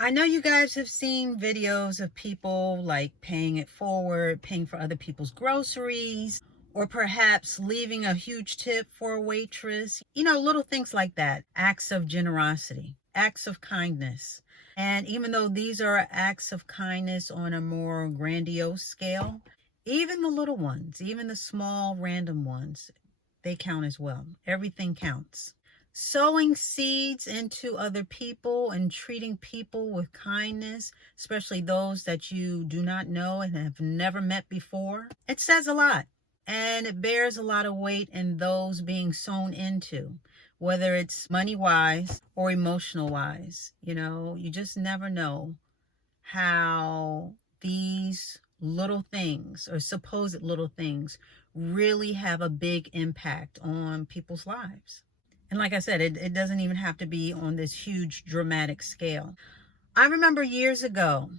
I know you guys have seen videos of people like paying it forward, paying for other people's groceries, or perhaps leaving a huge tip for a waitress. Little things like that. Acts of generosity, acts of kindness. And even though these are acts of kindness on a more grandiose scale, even the little ones, even the small random ones, they count as well. Everything counts. Sowing seeds into other people and treating people with kindness, especially those that you do not know and have never met before, it says a lot. And it bears a lot of weight in those being sown into, whether it's money wise or emotional wise. You just never know how these little things or supposed little things really have a big impact on people's lives. And like I said, it doesn't even have to be on this huge dramatic scale. I remember years ago,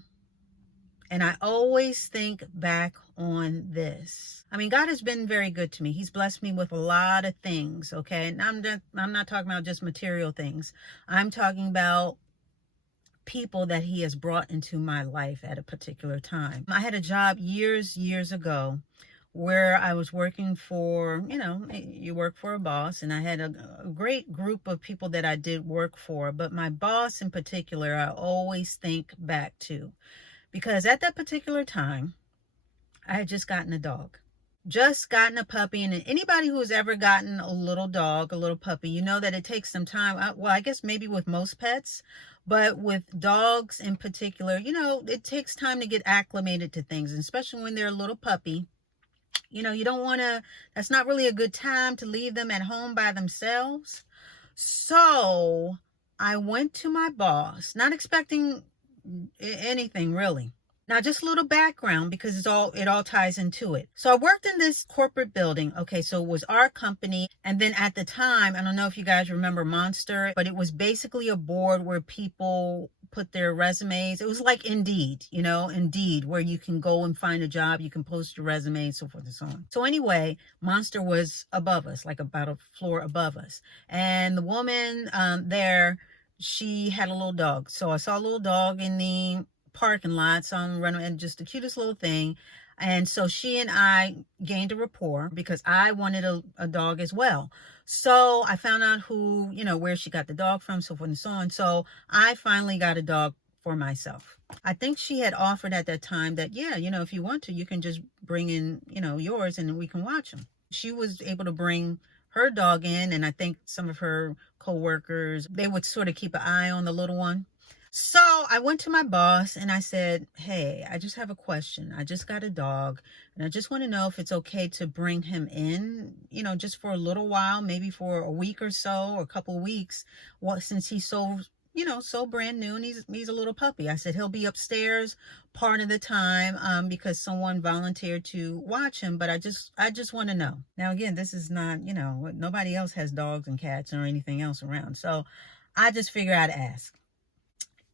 and I always think back on this. I mean, God has been very good to me. He's blessed me with a lot of things, okay? And I'm not talking about just material things. I'm talking about people that he has brought into my life at a particular time. I had a job years ago where I was working for, you work for a boss, and I had a great group of people that I did work for, but my boss in particular, I always think back to, because at that particular time, I had just gotten a dog. Just gotten a puppy, and anybody who has ever gotten a little dog, a little puppy, you know that it takes some time. Well, I guess maybe with most pets, but with dogs in particular, it takes time to get acclimated to things, and especially when they're a little puppy. You don't want to, that's not really a good time to leave them at home by themselves. So I went to my boss, not expecting anything really. Now, just a little background, because it all ties into it. So I worked in this corporate building. Okay, so it was our company. And then at the time, I don't know if you guys remember Monster, but it was basically a board where people put their resumes. It was like Indeed, Indeed, where you can go and find a job, you can post your resume, so forth and so on. So anyway, Monster was above us, like about a floor above us. And the woman there, she had a little dog. So I saw a little dog in the parking lot, so I'm running, and just the cutest little thing. And so she and I gained a rapport because I wanted a dog as well. So I found out who, where she got the dog from, so forth and so on. So I finally got a dog for myself. I think she had offered at that time that, yeah, if you want to, you can just bring in, yours, and we can watch them. She was able to bring her dog in, and I think some of her coworkers, they would sort of keep an eye on the little one. So I went to my boss and I said, hey, I just have a question. I just got a dog, and I just want to know if it's okay to bring him in, just for a little while, maybe for a week or so, or a couple of weeks. Well, since he's so, so brand new, and he's a little puppy. I said, he'll be upstairs part of the time, because someone volunteered to watch him, but I just want to know. Now, again, this is not, nobody else has dogs and cats or anything else around. So I just figured I'd ask.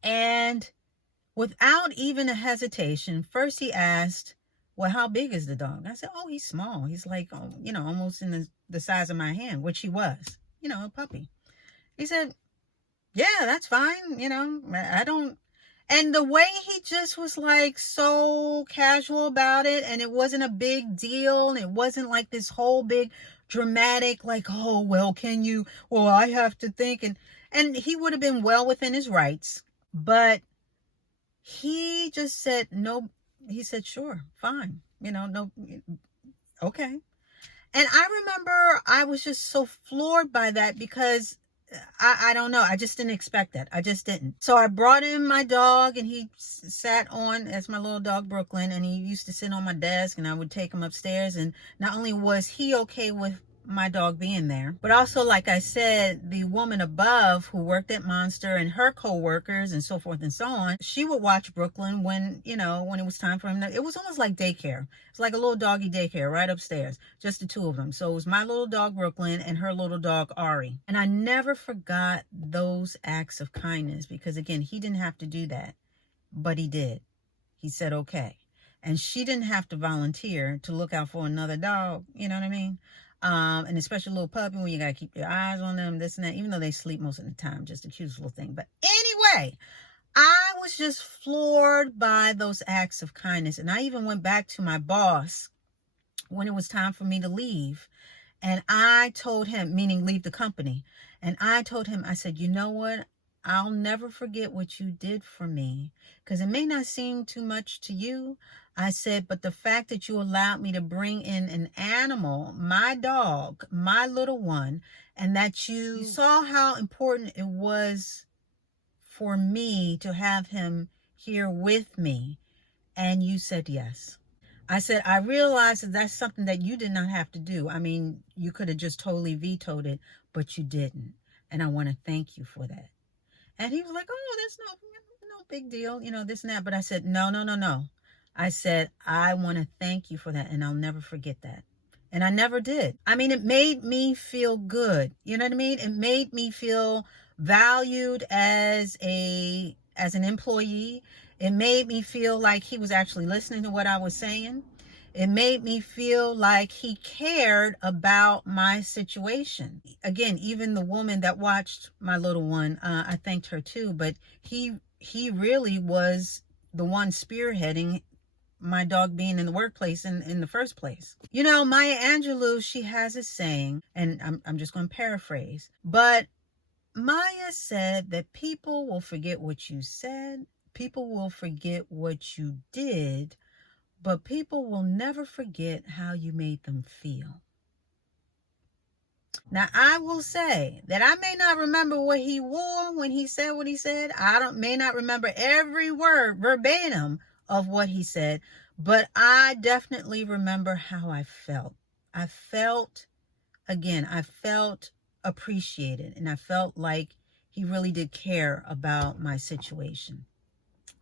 And without even a hesitation, first he asked, well, how big is the dog? I said, oh, he's small. He's like, almost in the size of my hand, which he was, a puppy. He said, yeah, that's fine. I don't. And the way he just was like so casual about it, and it wasn't a big deal. And it wasn't like this whole big dramatic, like, oh, well, I have to think. And he would have been well within his rights. But he just said, no, he said, sure, fine, no, okay. And I remember I was just so floored by that, because I don't know, I just didn't expect that. I just didn't. So I brought in my dog, and he sat on, as my little dog Brooklyn, and he used to sit on my desk, and I would take him upstairs. And not only was he okay with my dog being there, but also, like I said, the woman above who worked at Monster and her co-workers and so forth and so on, she would watch Brooklyn when it was time for him it was almost like daycare. It's like a little doggy daycare right upstairs, just the two of them. So it was my little dog Brooklyn and her little dog Ari. And I never forgot those acts of kindness, because again, he didn't have to do that, but he did. He said okay. And she didn't have to volunteer to look out for another dog, you know what I mean? And especially a little puppy, when you got to keep your eyes on them, this and that, even though they sleep most of the time, just the cutest little thing. But anyway, I was just floored by those acts of kindness. And I even went back to my boss when it was time for me to leave. And I told him, meaning leave the company. And I told him, I said, you know what? I'll never forget what you did for me. Because it may not seem too much to you. I said, but the fact that you allowed me to bring in an animal, my dog, my little one, and that you saw how important it was for me to have him here with me. And you said yes. I said, I realize that that's something that you did not have to do. I mean, you could have just totally vetoed it, but you didn't. And I want to thank you for that. And he was like, oh, that's no big deal, this and that. But I said, no, no, no, no. I said, I want to thank you for that. And I'll never forget that. And I never did. I mean, it made me feel good. You know what I mean? It made me feel valued as an employee. It made me feel like he was actually listening to what I was saying. It made me feel like he cared about my situation. Again, even the woman that watched my little one, I thanked her too, but he really was the one spearheading my dog being in the workplace in the first place. Maya Angelou, she has a saying, and I'm just going to paraphrase, but Maya said that people will forget what you said, people will forget what you did, but people will never forget how you made them feel. Now, I will say that I may not remember what he wore when he said what he said. May not remember every word verbatim of what he said, but I definitely remember how I felt. I felt appreciated, and I felt like he really did care about my situation.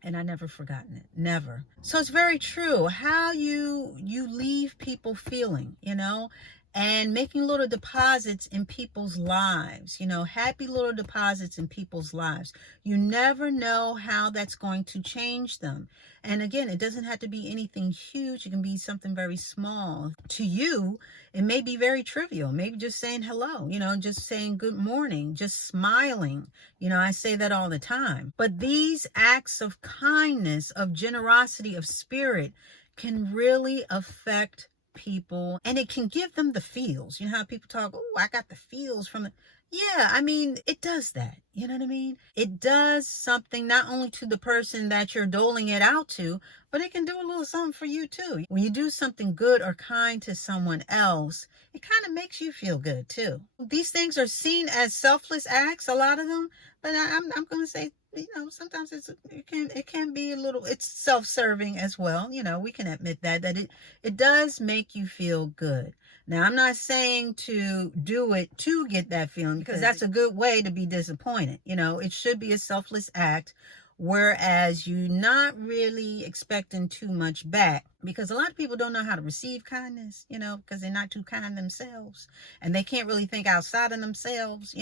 And I never forgotten it. Never. So it's very true how you leave people feeling, and making little deposits in people's lives, happy little deposits in people's lives. You never know how that's going to change them. And again, it doesn't have to be anything huge. It can be something very small. To you, it may be very trivial. Maybe just saying hello, just saying good morning, just smiling. I say that all the time. But these acts of kindness, of generosity, of spirit can really affect people, and it can give them the feels. You know how people talk, oh, I got the feels from it. Yeah, I mean, it does that. You know what I mean? It does something not only to the person that you're doling it out to, but it can do a little something for you too. When you do something good or kind to someone else, it kind of makes you feel good too. These things are seen as selfless acts, a lot of them, but I'm going to say, sometimes it can be a little, it's self-serving as well. We can admit that it does make you feel good. Now, I'm not saying to do it to get that feeling, because that's a good way to be disappointed. It should be a selfless act, whereas you're not really expecting too much back, because a lot of people don't know how to receive kindness, because they're not too kind themselves, and they can't really think outside of themselves.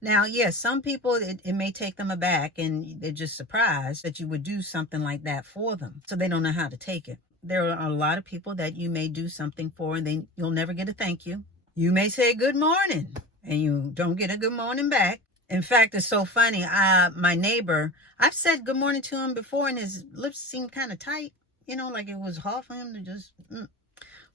Now, yes, some people, it may take them aback, and they're just surprised that you would do something like that for them, so they don't know how to take it. There are a lot of people that you may do something for, and you'll never get a thank you. You may say good morning, and you don't get a good morning back. In fact, it's so funny. My neighbor, I've said good morning to him before, and his lips seemed kind of tight, like it was hard for him to just.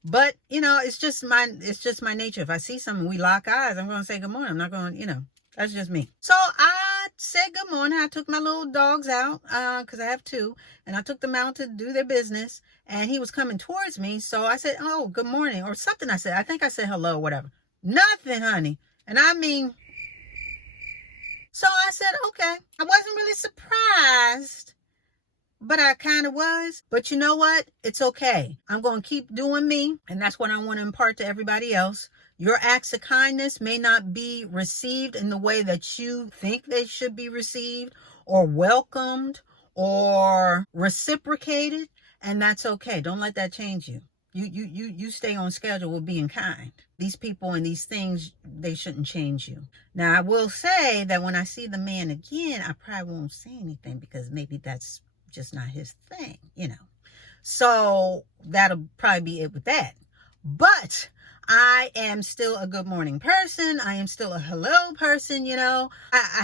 But it's just my nature. If I see someone, we lock eyes, I'm going to say good morning. I'm not going to, that's just me. So I said good morning. I took my little dogs out, because I have two, and I took them out to do their business, and he was coming towards me. So I said, oh, good morning, or something. I think I said hello, whatever. Nothing, honey. And I mean, so I said, okay. I wasn't really surprised, but I kind of was. But you know what? It's okay. I'm going to keep doing me. And that's what I want to impart to everybody else. Your acts of kindness may not be received in the way that you think they should be received, or welcomed, or reciprocated. And that's okay. Don't let that change you. You stay on schedule with being kind. These people and these things, they shouldn't change you. Now, I will say that when I see the man again, I probably won't say anything, because maybe that's just not his thing, So that'll probably be it with that. But I am still a good morning person. I am still a hello person, I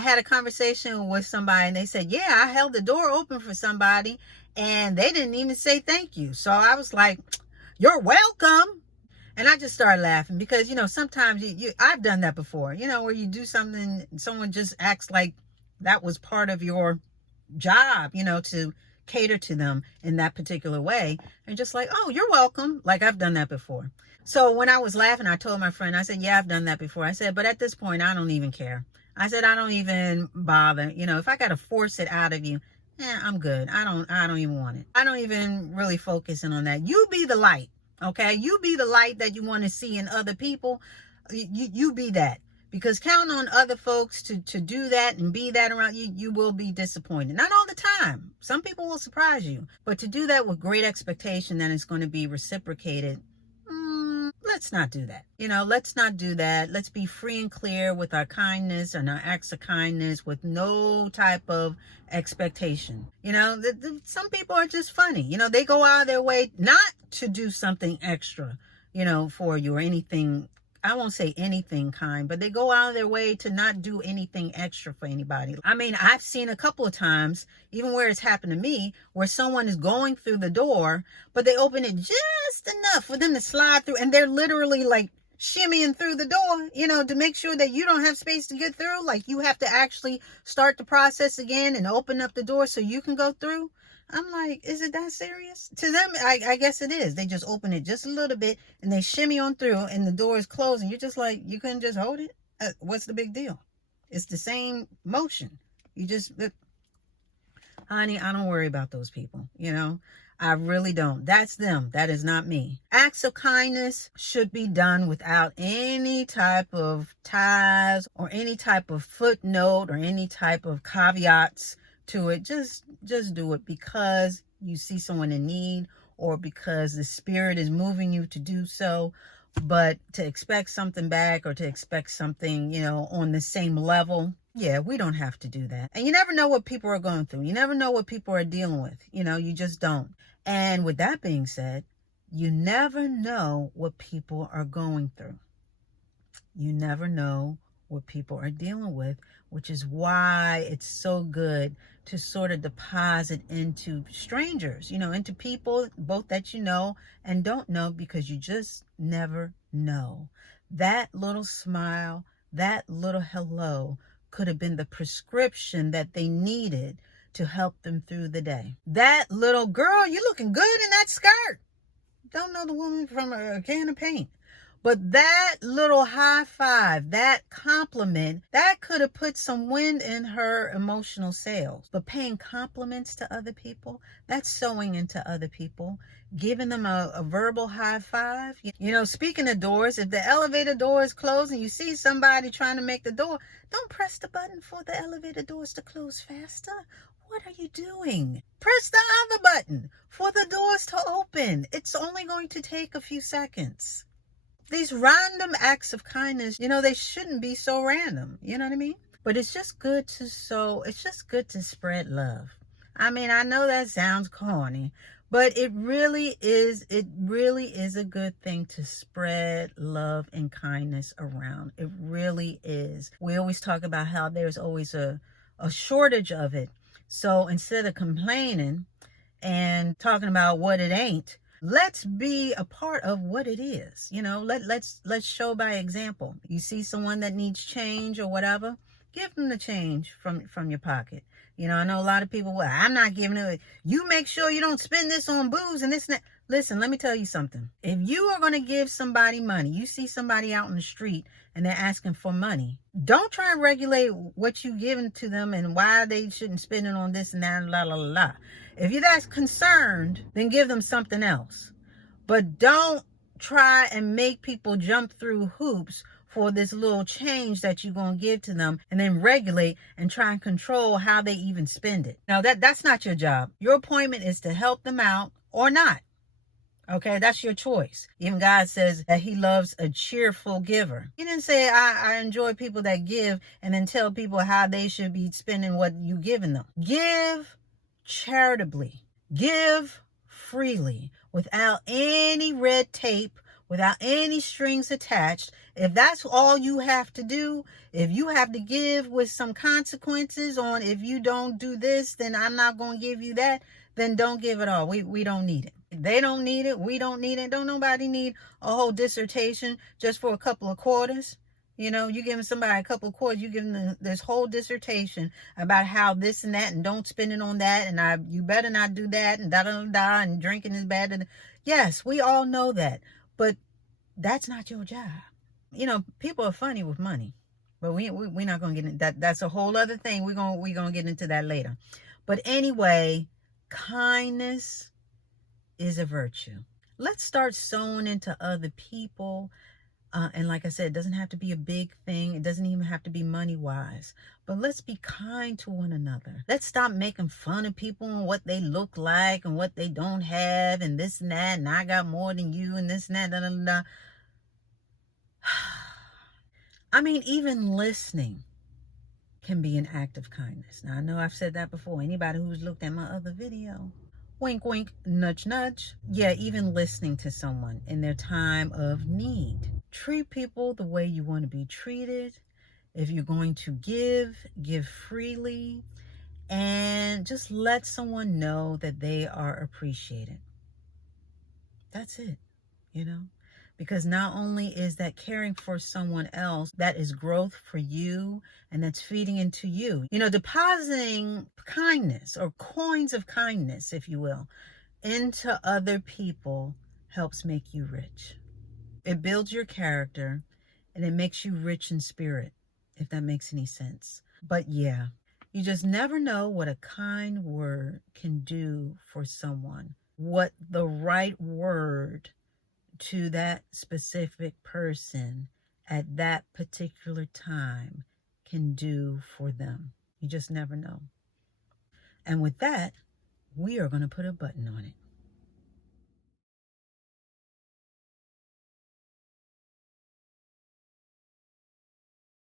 had a conversation with somebody and they said, yeah, I held the door open for somebody and they didn't even say thank you. So I was like, you're welcome. And I just started laughing because, sometimes I've done that before, where you do something, someone just acts like that was part of your job, to cater to them in that particular way. And just like, oh, you're welcome. Like I've done that before. So when I was laughing, I told my friend, I said, yeah, I've done that before. I said, but at this point, I don't even care. I said, I don't even bother. If I got to force it out of you, I'm good. I don't even want it. I don't even really focus in on that. You be the light. Okay. You be the light that you want to see in other people. You be that. Because count on other folks to do that and be that around you, you will be disappointed. Not all the time. Some people will surprise you. But to do that with great expectation that it's going to be reciprocated, let's not do that. Let's not do that. Let's be free and clear with our kindness and our acts of kindness with no type of expectation. Some people are just funny. They go out of their way not to do something extra, for you or anything. I won't say anything kind, but they go out of their way to not do anything extra for anybody. I mean, I've seen a couple of times, even where it's happened to me, where someone is going through the door, but they open it just enough for them to slide through, and they're literally like shimmying through the door, to make sure that you don't have space to get through. Like you have to actually start the process again and open up the door so you can go through. I'm like, is it that serious? To them, I guess it is. They just open it just a little bit and they shimmy on through and the door is closed and you're just like, you couldn't just hold it? What's the big deal? It's the same motion. Honey, I don't worry about those people, I really don't. That's them. That is not me. Acts of kindness should be done without any type of ties or any type of footnote or any type of caveats to it. Just do it because you see someone in need or because the spirit is moving you to do so. But to expect something back or to expect something, on the same level, yeah, we don't have to do that. And you never know what people are going through. You never know what people are dealing with. You just don't. And with that being said, you never know what people are going through. You never know what people are dealing with, which is why it's so good to sort of deposit into strangers, into people both that you know and don't know, because you just never know. That little smile, that little hello could have been the prescription that they needed to help them through the day. That little girl, you looking good in that skirt. Don't know the woman from a can of paint. But that little high five, that compliment, that could have put some wind in her emotional sails. But paying compliments to other people, that's sewing into other people, giving them a verbal high five. Speaking of doors, if the elevator door is closed and you see somebody trying to make the door, don't press the button for the elevator doors to close faster. What are you doing? Press the other button for the doors to open. It's only going to take a few seconds. These random acts of kindness, they shouldn't be so random. You know what I mean? But it's just good to spread love. I mean, I know that sounds corny, but it really is a good thing to spread love and kindness around. It really is. We always talk about how there's always a shortage of it. So instead of complaining and talking about what it ain't, let's be a part of what it is. Let's show by example. You see someone that needs change or whatever, give them the change from your pocket. I know a lot of people, well, I'm not giving it. You make sure you don't spend this on booze and this and that. Listen, let me tell you something. If you are going to give somebody money, you see somebody out in the street and they're asking for money, don't try and regulate what you giving to them and why they shouldn't spend it on this and that, la, la, la, la. If you're that concerned, then give them something else. But don't try and make people jump through hoops for this little change that you're going to give to them and then regulate and try and control how they even spend it. Now, that's not your job. Your appointment is to help them out or not. Okay, that's your choice. Even God says that he loves a cheerful giver. He didn't say, I enjoy people that give and then tell people how they should be spending what you giving them. Give charitably. Give freely without any red tape, without any strings attached. If that's all you have to do, if you have to give with some consequences on if you don't do this, then I'm not going to give you that, then don't give it all. We don't need it. They don't need it. We don't need it. Don't nobody need a whole dissertation just for a couple of quarters. You know, you giving somebody a couple of quarters, you giving them this whole dissertation about how this and that, and don't spend it on that, and you better not do that, and da da da, and drinking is bad. And yes, we all know that, but that's not your job. You know, people are funny with money, but we're not gonna get into that. That's a whole other thing. We're gonna get into that later. But anyway, kindness is a virtue. Let's start sowing into other people. And like I said, it doesn't have to be a big thing. It doesn't even have to be money-wise. But let's be kind to one another. Let's stop making fun of people and what they look like and what they don't have and this and that, and I got more than you and this and that, da, da, da. I mean, even listening can be an act of kindness. Now, I know I've said that before. Anybody who's looked at my other video, wink, wink, nudge, nudge. Yeah, even listening to someone in their time of need. Treat people the way you want to be treated. If you're going to give freely, and just let someone know that they are appreciated. That's it, you know? Because not only is that caring for someone else, that is growth for you, and that's feeding into you. You know, depositing kindness, or coins of kindness, if you will, into other people helps make you rich. It builds your character, and it makes you rich in spirit, if that makes any sense. But yeah, you just never know what a kind word can do for someone. What the right word to that specific person at that particular time can do for them. You just never know. And with that, we are going to put a button on it.